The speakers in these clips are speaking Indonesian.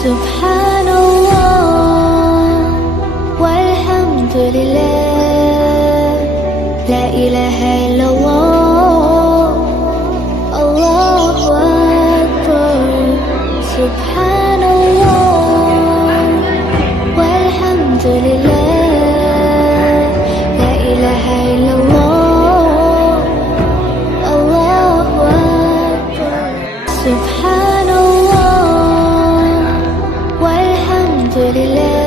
Subhanallah walhamdulillah, la ilaha illallah, Allahu akbar. Subhanallah walhamdulillah, la ilaha illallah, Allahu akbar. Subhanallah walhamdulillah,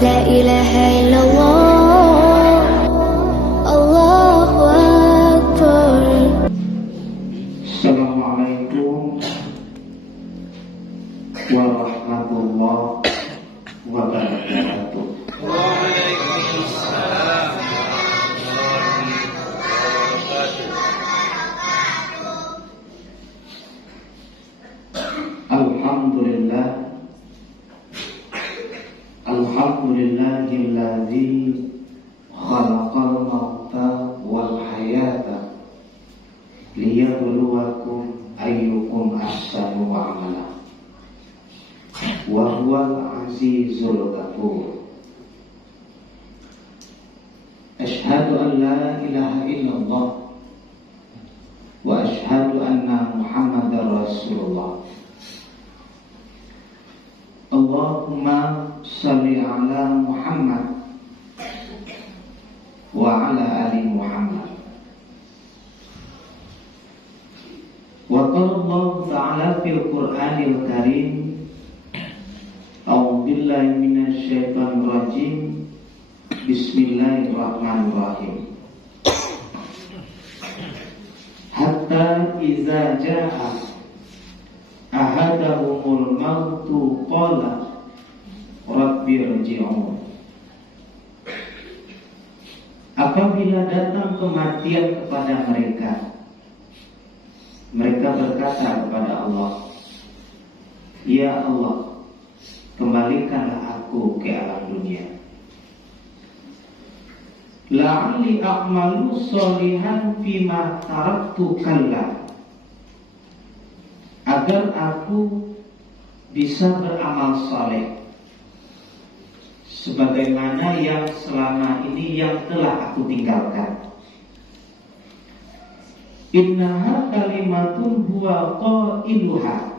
la ilaha illallah, Allahu akbar. Assalamualaikum warahmatullahi wabarakatuh. Waalaikumsalam warahmatullahi wabarakatuh. Alhamdulillah, alhamdulillahilladzi khalaqal mauta wal hayata liyabluwakum ayyukum ahsanu amala wa huwal azizul ghafur. Asyhadu an la ilaha illallah wa asyhadu anna Muhammadar Rasulullah. Allahumma salli ala Muhammad wa ala ali Muhammad. Wa qala Allah ta'ala fil Qur'anil Karim, a'udzu billahi minasy syaithanir rajim. Bismillahirrahmanirrahim. Hatta iza jaa ahadahumul mautu qala rabbi irji'un. Apabila datang kematian kepada mereka, mereka berkata kepada Allah, ya Allah, kembalikanlah aku ke alam dunia. La'alli a'malu sholihan fima taraktu kalla, agar aku bisa beramal saleh sebagaimana yang selama ini yang telah aku tinggalkan. Innaha kalimatun huwa qailuha,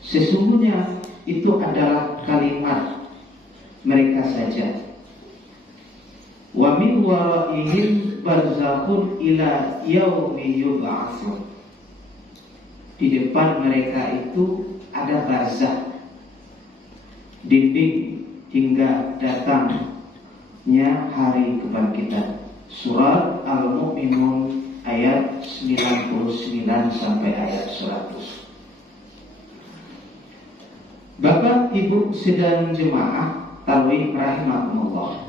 sesungguhnya itu adalah kalimat mereka saja. Wa min waraihim barzakhun ila yaumi yub'atsun, di depan mereka itu ada barzakh, dinding hingga datangnya hari kebangkitan. Surat Al-Mu'minun ayat 99 sampai ayat 100. Bapak, Ibu sidang jemaah tarawih rahimakumullah.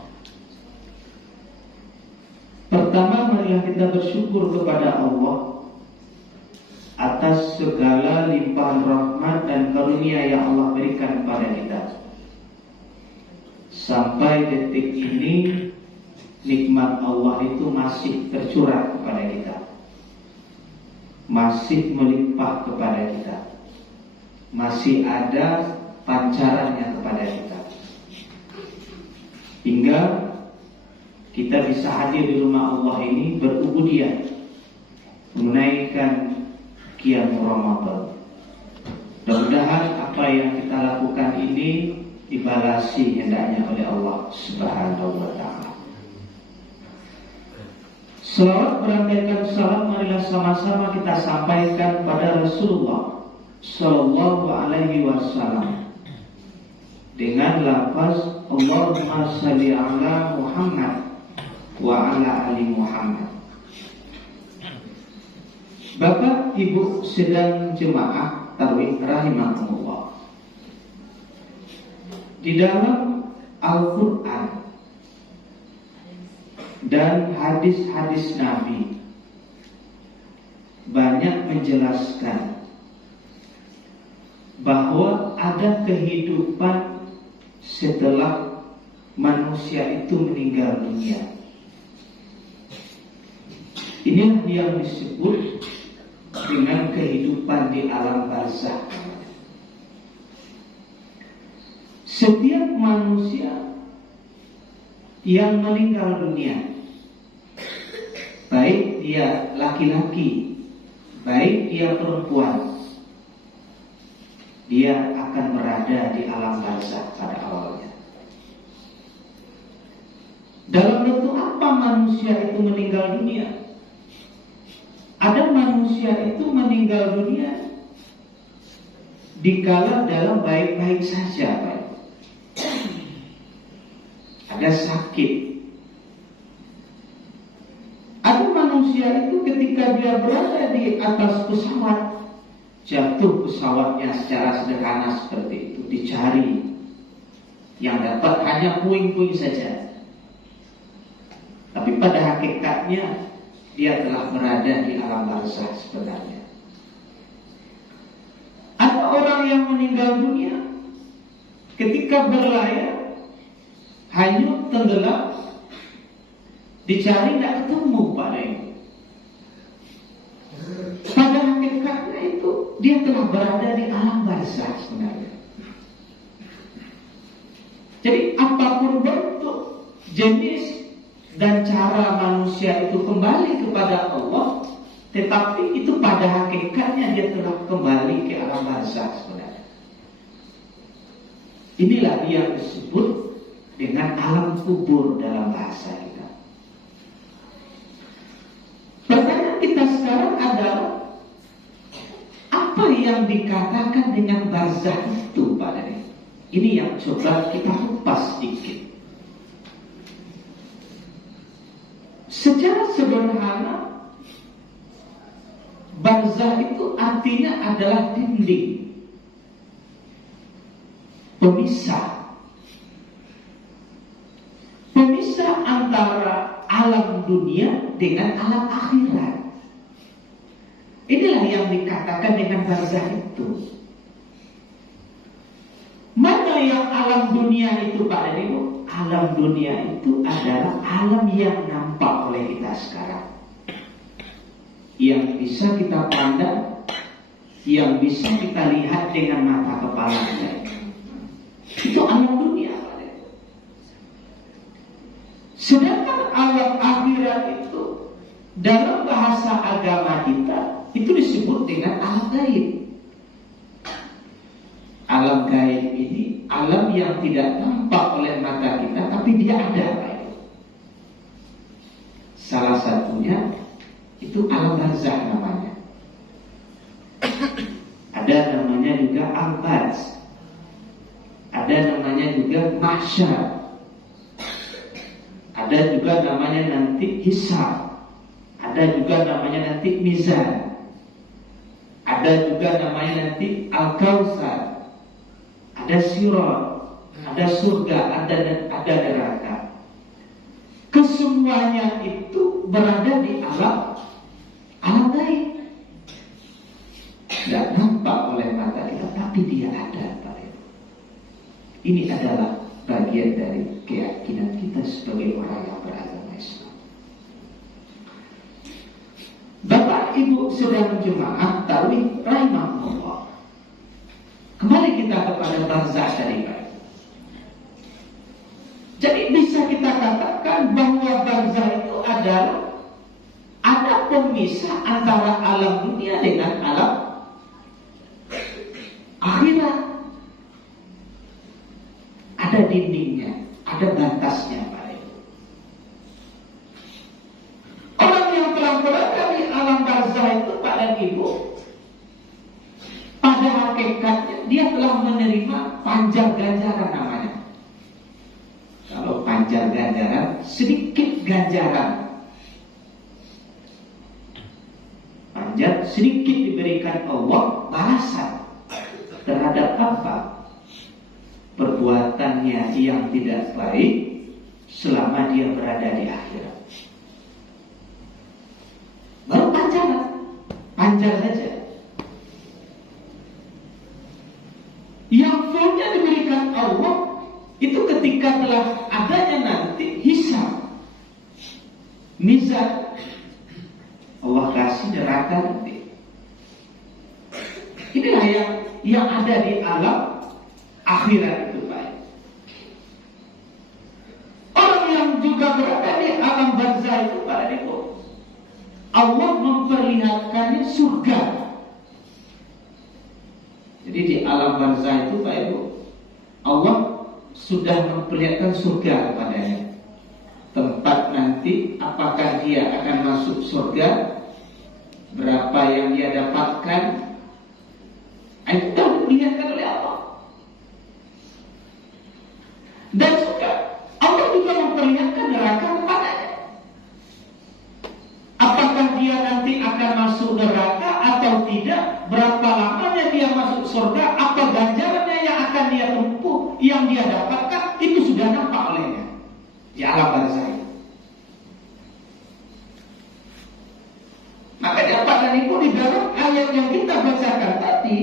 Pertama, marilah kita bersyukur kepada Allah atas segala limpahan rahmat dan karunia yang Allah berikan kepada kita. Sampai detik ini nikmat Allah itu masih tercurah kepada kita, masih melimpah kepada kita, masih ada pancarannya kepada kita, hingga kita bisa hadir di rumah Allah ini berubudiyah, menunaikan qiyam Ramadan. Mudah-mudahan apa yang kita lakukan ini dibalasi hendaknya oleh Allah Subhanahu wa ta'ala. Selawat berangkaikan salam marilah sama-sama kita sampaikan pada Rasulullah Sallallahu Alaihi Wasallam dengan lafaz Allahumma salli ala Muhammad wa ala ali Muhammad. Bapak, Ibu sedang jemaah tarawih rahimakumullah, di dalam Al-Quran dan hadis-hadis Nabi banyak menjelaskan bahwa ada kehidupan setelah manusia itu meninggal dunia. Ini yang disebut dengan kehidupan di alam barzakh. setiap manusia yang meninggal dunia, baik dia laki-laki, baik dia perempuan, dia akan berada di alam barzakh pada awalnya. Dalam bentuk apa manusia itu meninggal dunia? Ada manusia itu meninggal dunia dikala dalam baik-baik saja, Pak. Ada sakit. Ada manusia itu ketika dia berada di atas pesawat, jatuh pesawatnya secara sederhana seperti itu, dicari, yang dapat hanya puing-puing saja. Tapi pada hakikatnya dia telah berada di alam barzakh sebenarnya. Ada orang yang meninggal dunia ketika berlayar, hanyut, tenggelam, dicari tidak ketemu padanya. Pada hakikatnya itu dia telah berada di alam barzakh sebenarnya. Jadi apapun bentuk, jenis dan cara manusia itu kembali kepada Allah, tetapi itu pada hakikatnya dia telah kembali ke alam barzakh sebenarnya. Inilah yang disebut dengan alam kubur dalam bahasa kita. Pertanyaan kita sekarang adalah, apa yang dikatakan dengan barzakh itu, Pak Dhani? Ini yang coba kita kupas sedikit. Secara sederhana, barzakh itu artinya adalah dinding pemisah antara alam dunia dengan alam akhirat. Inilah yang dikatakan dengan barzakh itu. Mana yang alam dunia itu, Pak Dhani? Alam dunia itu adalah alam yang nampak oleh kita sekarang, yang bisa kita pandang, yang bisa kita lihat dengan mata kepala kita. Itu alam dunia, Pak Dhani. Sedangkan alam akhirat itu dalam bahasa agama kita itu disebut dengan alam gaib. Alam gaib ini alam yang tidak nampak oleh mata kita, tapi dia ada. Salah satunya itu alam barzakh namanya. Ada namanya juga al-barz. Ada namanya juga mahsyar. Ada juga namanya nanti hisab. Ada juga namanya nanti mizan. Ada juga namanya nanti al-kautsar. Ada sirat, ada surga, ada neraka. Kesemuanya itu berada di alam gaib. Tidak nampak oleh mata kita, tapi dia ada. Ini adalah bagian dari keyakinan kita sebagai orang yang beragama Islam. Bapak Ibu sedang jemaah tarawih rahimahullah. Kembali kita kepada barzakh tadi, Pak. Jadi bisa kita katakan bahwa barzakh itu adalah ada pemisah antara alam dunia dengan alam akhirat. Ada dindingnya, ada batasnya, Pak. Orang yang telah berada di alam barzakh itu, Pak dan Ibu, pada hakikatnya dia telah menerima panjar ganjaran namanya. Kalau panjar ganjaran, sedikit ganjaran. Panjar sedikit diberikan Allah balasan terhadap apa? Perbuatannya yang tidak baik selama dia berada di akhirat. Baru panjar saja. Yang fullnya diberikan Allah itu ketika telah adanya nanti hisab, mizan. Allah kasih neraka nanti. Inilah yang ada di alam akhirat itu, Pak. yang juga berada di alam barzah itu para ibu, Allah memperlihatkannya surga. Jadi di alam barzah itu Pak Ibu, Allah sudah memperlihatkan surga kepadanya. Tempat nanti apakah dia akan masuk surga, berapa yang dia dapatkan, itu sudah diperlihatkan oleh Allah. Dan juga Allah juga memperlihatkan neraka kepadanya. Apakah dia nanti akan masuk neraka atau tidak, berapa lamanya dia masuk surga, apa ganjarannya yang akan dia tempuh, yang dia dapatkan, itu sudah nampak olehnya di alam barzah. Makanya Bapak dan Ibu, di dalam ayat yang kita bacakan tadi,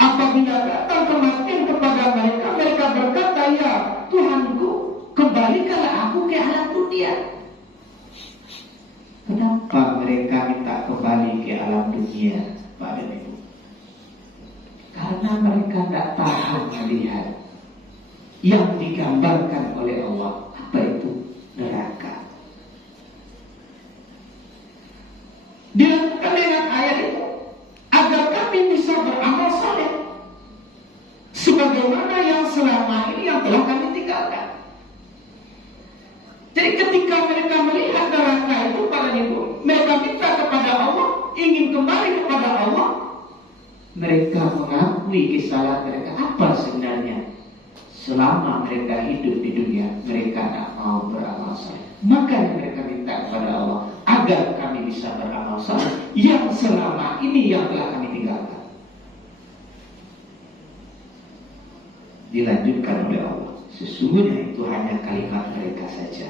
apabila datang kematian kepada mereka, mereka berkata, ya Tuhanku, kembalikanlah aku ke alam dunia. Kenapa mereka minta kembali ke alam dunia, Pak dan Ibu? Karena mereka tidak tahan melihat yang digambarkan oleh Allah, apa itu neraka. Dilakukan dengan ayat itu agar kami bisa beramal saleh sebagaimana yang selama ini yang telah kami tinggalkan. Jadi ketika mereka melihat neraka itu para ibu, mereka minta kepada Allah, ingin kembali kepada Allah. Mereka mengakui kesalahan mereka. Apa sebenarnya? Selama mereka hidup di dunia, mereka tak mau beramal saleh. Maka mereka minta kepada Allah agar kami bisa beramal saleh yang selama ini yang telah kami tinggalkan. Dilanjutkan oleh Allah, sesungguhnya itu hanya kalimat mereka saja.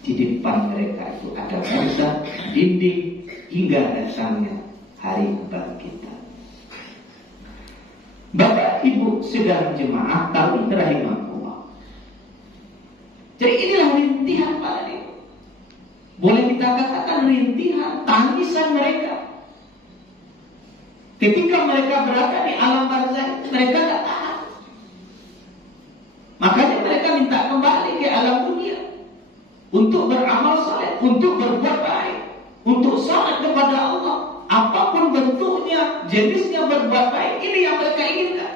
Di depan mereka itu ada barzah, dinding, hingga datangnya hari kebangkitan. Bapak Ibu sedang jemaah tahu rahimahullah. Jadi inilah rintihan para ibu. Boleh kita katakan rintihan, tangisan mereka. Ketika mereka berada di alam barzah, mereka tak tahan. Makanya mereka minta kembali ke alam dunia untuk beramal saleh, untuk berbuat baik, untuk salat kepada Allah. Apapun bentuknya, jenisnya berbuat baik, ini yang mereka inginkan.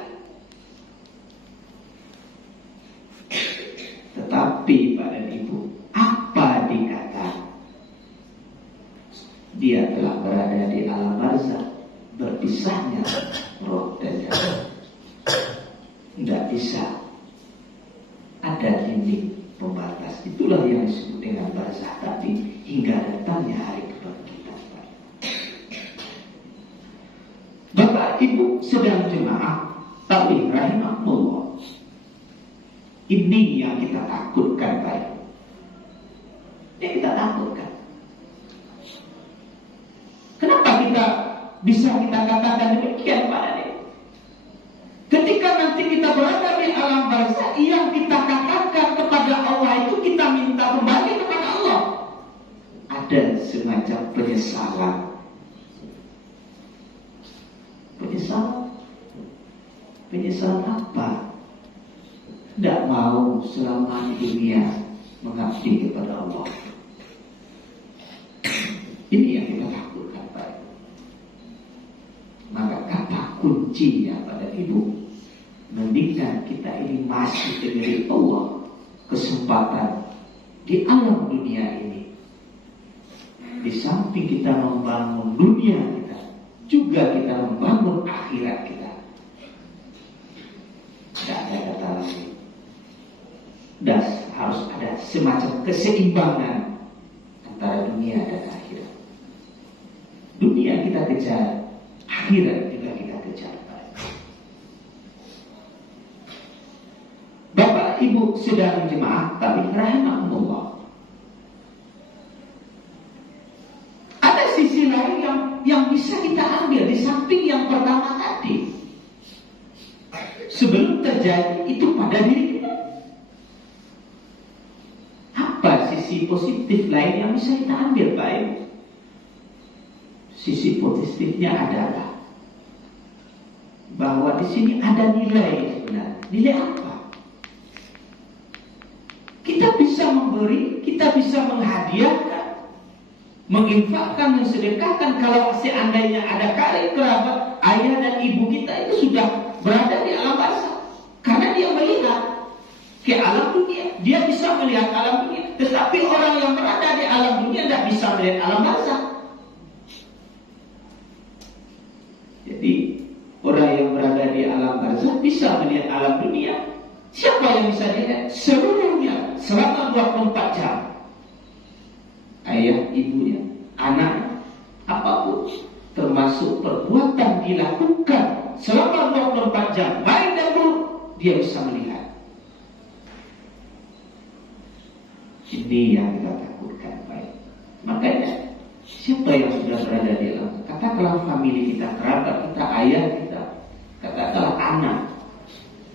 Tetapi pada ibu, apa dikata? Dia telah berada di alam barzah, berpisahnya roh dan jasad. Tidak bisa ada dinding pembatas. Itulah yang disebut dengan barzah tadi, hingga datangnya hari kebangkitan. Bapak Ibu sedang jemaah tawi rahimahullah. Ini yang kita takutkan, baik. Yang kita takutkan. Kenapa kita bisa kita katakan demikian, Pak Ade? Ketika nanti kita berada di alam barzah, yang kita katakan kepada Allah itu kita minta kembali kepada Allah. Ada semacam penyesalan. Penyesalan apa? Tidak mau selama di dunia mengabdi kepada Allah. Ini yang kita takutkan, Pak. Maka kata kuncinya pada ibu, mendingan kita ini masih diberi Allah kesempatan di alam dunia ini. Di samping kita membangun dunia kita, juga kita membangun akhirat kita. Tidak ada kata lain. Dan harus ada semacam keseimbangan antara dunia dan akhirat. Dunia kita kejar, akhirat juga kita kejar. Bapak Ibu sedang jemaah tapi rahimahullah. Ada sisi lain yang bisa kita ambil di samping yang pertama tadi. Sebelum terjadi itu pada diri kita. Apa sisi positif lain yang bisa kita ambil, Pak Ibu? Sisi positifnya adalah bahwa di sini ada nilai sebenarnya. Nilai apa? Kita bisa memberi, kita bisa menghadiahkan, menginfakkan, mensedekahkan. Kalau seandainya ada karib kerabat, ayah dan ibu kita itu sudah berada di alam barzakh, karena dia melihat ke alam dunia, dia bisa melihat alam dunia. Tetapi orang yang berada di alam dunia tidak bisa melihat alam barzakh. Jadi orang yang berada di alam barzakh bisa melihat alam dunia. Siapa yang bisa dilihat? Seluruhnya selama 24 jam. Ayah, ibunya, anak, apapun, termasuk perbuatan dilakukan selama 24 jam, baik dan buruk, dia bisa melihat. Ini yang kita takutkan, baik. Makanya siapa yang sudah berada di alam, katakanlah famili kita, kerabat kita, ayah kita, katakanlah anak,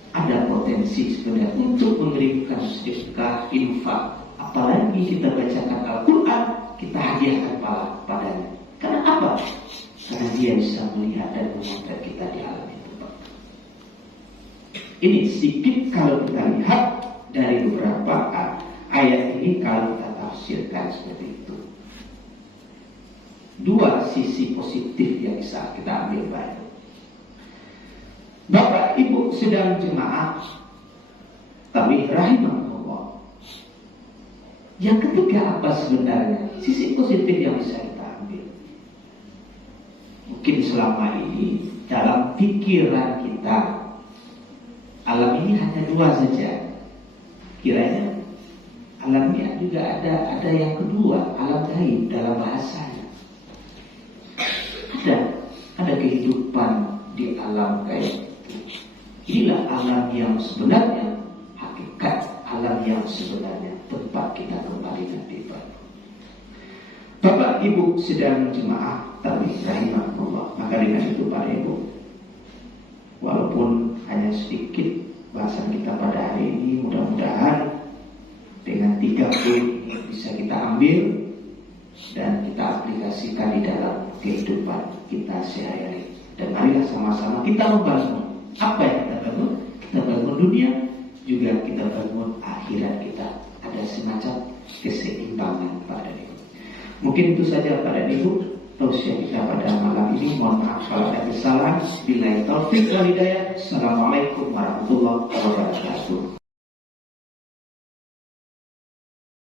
ada potensi sebenarnya untuk memberikan sedekah, infak. Apalagi kita bacakan Al-Quran, kita hadiahkan padanya. Karena apa? Karena dia bisa melihat dan memotret kita di alam itu. Ini sedikit kalau kita lihat dari beberapa ayat ini, kalau kita tafsirkan seperti itu. Dua sisi positif yang bisa kita ambil baik. Bapak Ibu sedang jemaah, tapi rahimahullah. Yang ketiga apa sebenarnya sisi positif yang bisa kita ambil? Mungkin selama ini dalam pikiran kita, alam ini hanya dua saja. Kiranya alamnya juga ada yang kedua, alam gaib dalam bahasanya. Ada kehidupan di alam gaib. Inilah alam yang sebenarnya, hakikat alam yang sebenarnya, tempat kita kembali nanti. Bapak Ibu sedang jemaah tarawih rahimahullah. Maka dengan itu Pak Ibu, walaupun hanya sedikit bahasan kita pada hari ini, mudah-mudahan dengan 3 poin ini bisa kita ambil dan kita aplikasikan di dalam kehidupan kita sehari-hari. Dan marilah sama-sama kita membangun. Apa yang kita bangun? Kita bangun dunia, juga kita bangun akhirat kita. Ada semacam keseimbangan pada Ibu. Mungkin itu saja pada Ibu tausiah kita pada malam ini. Mohon maaf kalau ada kesalahan. Billahi taufik wal hidayah. Assalamualaikum warahmatullahi wabarakatuh.